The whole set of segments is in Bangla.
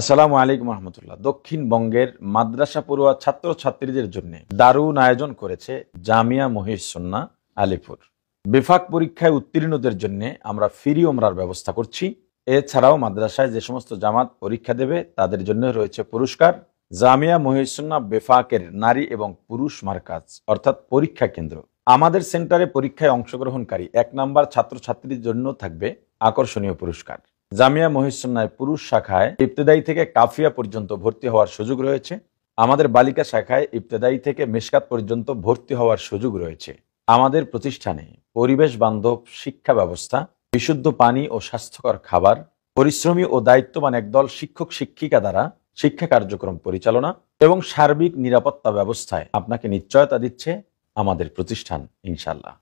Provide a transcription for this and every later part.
আসসালামু আলাইকুম রহমতুল্লাহ। দক্ষিণবঙ্গের মাদ্রাসা পড়ুয়া ছাত্রছাত্রীদের জন্য দারুণ আয়োজন করেছে জামিয়া মহিউস-সুন্নাহ আলিপুর। বিভাগ পরীক্ষায় উত্তীর্ণদের জন্য আমরা ফ্রি ওমরার ব্যবস্থা করছি। এছাড়াও মাদ্রাসায় যে সমস্ত জামাত পরীক্ষা দেবে তাদের জন্য রয়েছে পুরস্কার। জামিয়া মহিউস-সুন্নাহ বেফাকের নারী এবং পুরুষ মার্কাজ অর্থাৎ পরীক্ষা কেন্দ্র। আমাদের সেন্টারে পরীক্ষায় অংশগ্রহণকারী ১ নাম্বার ছাত্রছাত্রীর জন্য থাকবে আকর্ষণীয় পুরস্কার। জামিয়া মহিউস-সুন্নাহ পুরুষ শাখায় ইবতেদায়ী থেকে কাফিয়া পর্যন্ত ভর্তি হওয়ার সুযোগ রয়েছে। আমাদের বালিকা শাখায় ইবতেদায়ী থেকে মিশকাত পর্যন্ত ভর্তি হওয়ার সুযোগ রয়েছে। আমাদের প্রতিষ্ঠানে পরিবেশ বান্ধব শিক্ষা ব্যবস্থা, বিশুদ্ধ পানি ও স্বাস্থ্যকর খাবার, পরিশ্রমী ও দায়িত্ববান একদল শিক্ষক শিক্ষিকা দ্বারা শিক্ষা কার্যক্রম পরিচালনা এবং সার্বিক নিরাপত্তা ব্যবস্থায় আপনাকে নিশ্চয়তা দিচ্ছে আমাদের প্রতিষ্ঠান ইনশাআল্লাহ।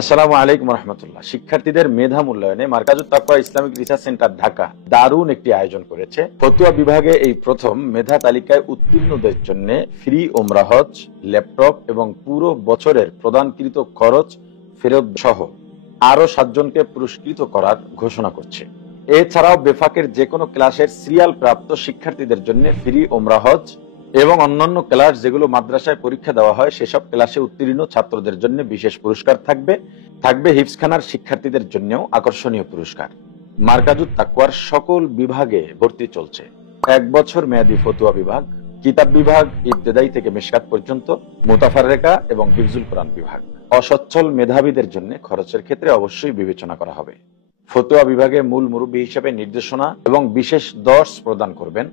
আসসালামু আলাইকুম রহমতুল্লাহ। শিক্ষার্থীদের মেধা মূল্যায়নে মার্কাজুত তাকওয়া ইসলামিক রিসার্চ সেন্টার ঢাকা দারুণ একটি আয়োজন করেছে। ফতুয়া বিভাগে এই প্রথম মেধা তালিকায় উত্তীর্ণদের জন্য ফ্রি ওমরা হজ, ল্যাপটপ এবং পুরো বছরের প্রদানকৃত খরচ ফেরত সহ আরো 7 জনকে পুরস্কৃত করার ঘোষণা করছে। এছাড়াও বেফাকের যে কোনো ক্লাসের সিরিয়াল প্রাপ্ত শিক্ষার্থীদের জন্য ফ্রি ওমরা হজ এবং অন্যান্য ক্লাস যেগুলো মাদ্রাসায় পরীক্ষা দেওয়া হয় সেসব ক্লাসে উত্তীর্ণ ছাত্রদের জন্য বিশেষ পুরস্কার থাকবে হিফজখানার শিক্ষার্থীদের জন্যও আকর্ষণীয় পুরস্কার। মার্কাজুত তাকওয়ার সকল বিভাগে ভর্তি চলছে। 1 বছর মেয়াদী ফতুয়া বিভাগ, কিতাব বিভাগ ইবতেদায়ী থেকে মিশকাত পর্যন্ত, মুতাফাররেকা এবং হিফজুল কোরআন বিভাগ। অসচ্ছল মেধাবীদের জন্য খরচের ক্ষেত্রে অবশ্যই বিবেচনা করা হবে। ফতুয়া বিভাগে মূল মুরব্বী হিসেবে নির্দেশনা এবং বিশেষ দর্স প্রদান করবেন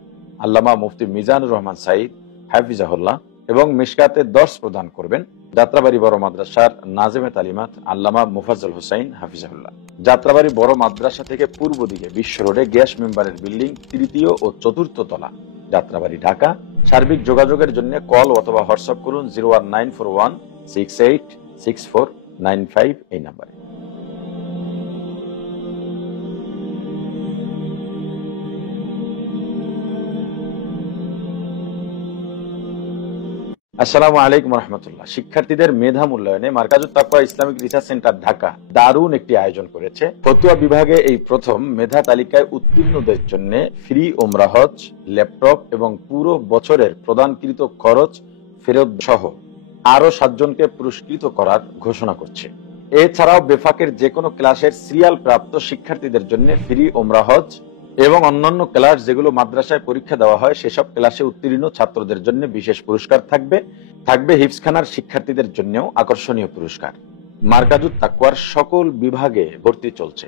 আল্লামা মুফতি মিজানুর রহমান সাঈদ হাফিজাহুল্লাহ এবং মিশকাতে দর্স প্রদান করবেন যাত্রাবাড়ি বড় মাদ্রাসার নাজেমে তালিমাত আল্লামা মুফাজ্জল হোসাইন হাফিজাহুল্লাহ। যাত্রাবাড়ি বড় মাদ্রাসা থেকে পূর্ব দিকে বিশ্ব রোডে গ্যাস মেম্বারের বিল্ডিং 3য় ও 4র্থ তলা, যাত্রাবাড়ি ঢাকা। সার্বিক যোগাযোগের জন্য কল অথবা হোয়াটসঅ্যাপ করুন 01941686495 এই নাম্বারে। আসসালামু আলাইকুম রহমতুল্লাহ। শিক্ষার্থীদের মেধা মূল্যায়নে মার্কাজুত তাকওয়া ইসলামিক রিসার্চ সেন্টার ঢাকা দারুণ একটি আয়োজন করেছে। ফতুয়া বিভাগে এই প্রথম মেধা তালিকায় উত্তীর্ণদের জন্য ফ্রি ওমরা হজ, ল্যাপটপ এবং পুরো বছরের প্রদানকৃত খরচ ফেরত সহ আরো 7 জনকে পুরস্কৃত করার ঘোষণা করছে। এছাড়াও বেফাকের যে কোনো ক্লাসের সিরিয়াল প্রাপ্ত শিক্ষার্থীদের জন্য ফ্রি ওমরা হজ এবং অন্যান্য ক্লাস যেগুলো মাদ্রাসায় পরীক্ষা দেওয়া হয় সেসব ক্লাসে উত্তীর্ণ ছাত্রদের জন্য বিশেষ পুরস্কার থাকবে হিফজখানার শিক্ষার্থীদের জন্যও আকর্ষণীয় পুরস্কার। মার্কাজুত তাকওয়ার সকল বিভাগে ভর্তি চলছে।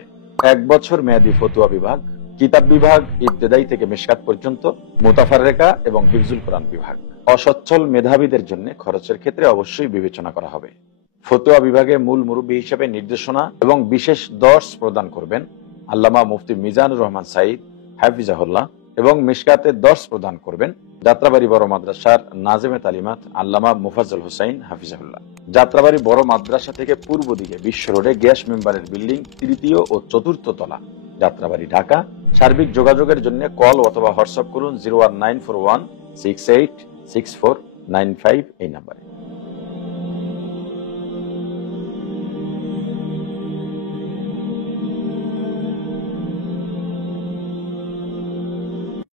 1 বছর মেয়াদী ফতুয়া বিভাগ, কিতাব বিভাগ ইবতেদায়ী থেকে মিশকাত পর্যন্ত, মুতাফাররেকা এবং হিফজুল কোরআন বিভাগ। অসচ্ছল মেধাবীদের জন্য খরচের ক্ষেত্রে অবশ্যই বিবেচনা করা হবে। ফতুয়া বিভাগে মূল মুরব্বী হিসেবে নির্দেশনা এবং বিশেষ দর্স প্রদান করবেন আল্লামা মুফতি মিজানুর রহমান সাঈদ হাফিজাহুল্লাহ এবং মিশকাতে দর্স প্রদান করবেন যাত্রাবাড়ি বড় মাদ্রাসার নাজেমে তালিমাত আল্লামা মুফাজ্জল হোসাইন হাফিজাহুল্লাহ। যাত্রাবাড়ি বড় মাদ্রাসা থেকে পূর্ব দিকে বিশ্ব রোডে গ্যাস মেম্বারের বিল্ডিং 3য় ও 4র্থ তলা, যাত্রাবাড়ি ঢাকা। সার্বিক যোগাযোগের জন্য কল অথবা হোয়াটসঅ্যাপ করুন 01941686495 এই নাম্বারে।